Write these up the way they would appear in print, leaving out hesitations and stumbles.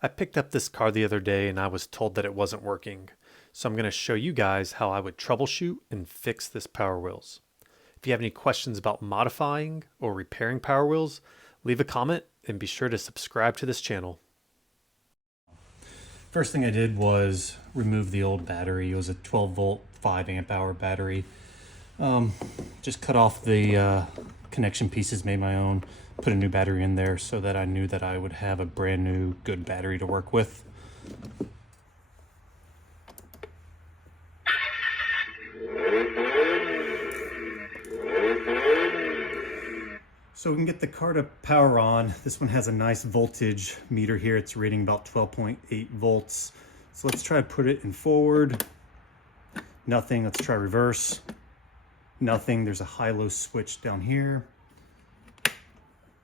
I picked up this car the other day and I was told that it wasn't working. So I'm going to show you guys how I would troubleshoot and fix this Power Wheels. If you have any questions about modifying or repairing Power Wheels, leave a comment and be sure to subscribe to this channel. First thing I did was remove the old battery. It was a 12 volt, 5 amp hour battery. Just cut off the connection pieces, made my own, put a new battery in there so that I knew that I would have a brand new good battery to work with. So we can get the car to power on. This one has a nice voltage meter here. It's reading about 12.8 volts. So let's try to put it in forward. Nothing. Let's try reverse. Nothing. There's a high-low switch down here.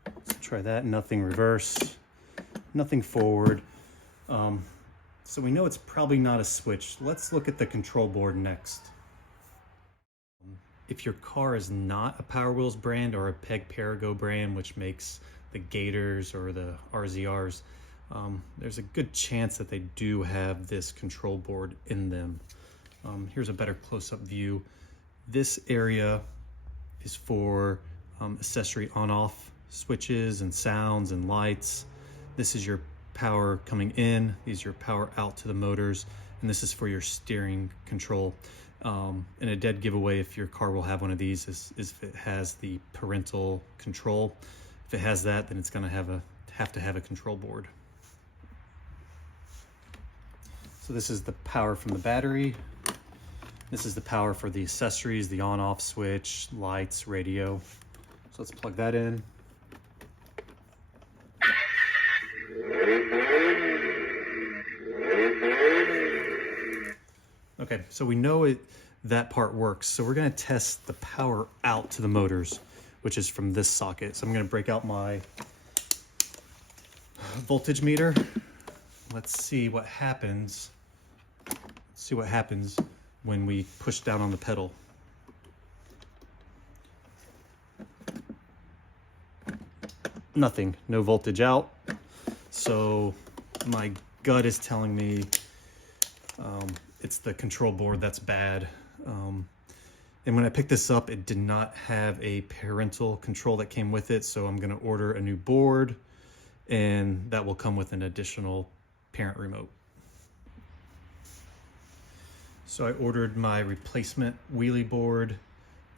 Let's try that. Nothing. Reverse. Nothing forward. So we know it's probably not a switch. Let's look at the control board next. If your car is not a Power Wheels brand or a Peg Perigo brand, which makes the Gators or the RZRs, there's a good chance that they do have this control board in them. Here's a better close-up view. This area is for accessory on-off switches and sounds and lights. This is your power coming in. These are your power out to the motors. And this is for your steering control. And a dead giveaway if your car will have one of these is if it has the parental control. If it has that, then it's going to have to have a control board. So this is the power from the battery. This is the power for the accessories, the on-off switch, lights, radio. So let's plug that in. Okay, so we know that part works. So we're gonna test the power out to the motors, which is from this socket. So I'm gonna break out my voltage meter. Let's see what happens. When we push down on the pedal. Nothing, no voltage out. So my gut is telling me it's the control board that's bad. And when I picked this up, it did not have a parental control that came with it. So I'm gonna order a new board and that will come with an additional parent remote. So I ordered my replacement wheelie board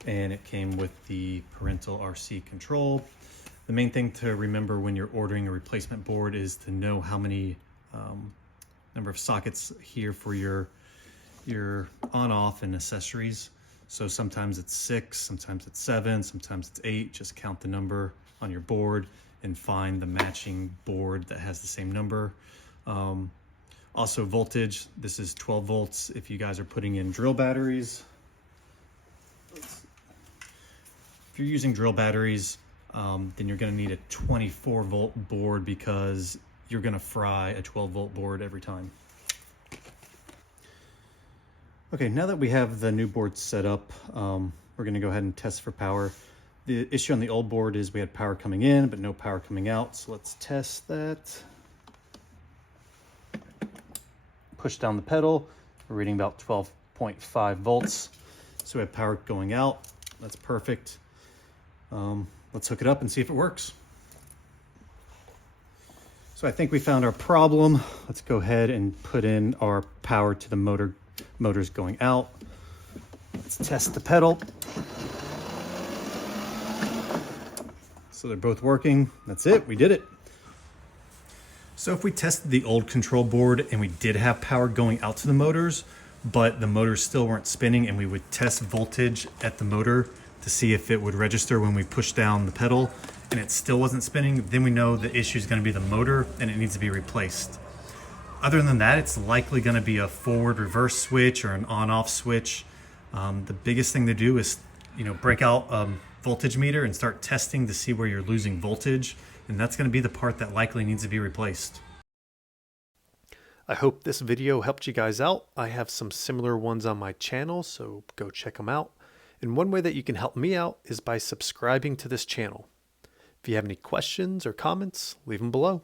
and it came with the parental RC control. The main thing to remember when you're ordering a replacement board is to know how many number of sockets here for your on-off and accessories. So sometimes it's 6, sometimes it's 7, sometimes it's 8. Just count the number on your board and find the matching board that has the same number. Also voltage, this is 12 volts if you guys are putting in drill batteries. If you're using drill batteries, then you're gonna need a 24 volt board because you're gonna fry a 12 volt board every time. Okay, now that we have the new board set up, we're gonna go ahead and test for power. The issue on the old board is we had power coming in, but no power coming out. So let's test that. Push down the pedal, we're reading about 12.5 volts. So we have power going out, that's perfect. Let's hook it up and see if it works. So I think we found our problem. Let's go ahead and put in our power to the motors going out. Let's test the pedal. So they're both working. That's it, we did it. So if we tested the old control board and we did have power going out to the motors, but the motors still weren't spinning, and we would test voltage at the motor to see if it would register when we push down the pedal and it still wasn't spinning, then we know the issue is going to be the motor and it needs to be replaced. Other than that, it's likely going to be a forward reverse switch or an on-off switch. The biggest thing to do is, break out a voltage meter and start testing to see where you're losing voltage, and that's going to be the part that likely needs to be replaced. I hope this video helped you guys out. I have some similar ones on my channel, so go check them out. And one way that you can help me out is by subscribing to this channel. If you have any questions or comments, leave them below.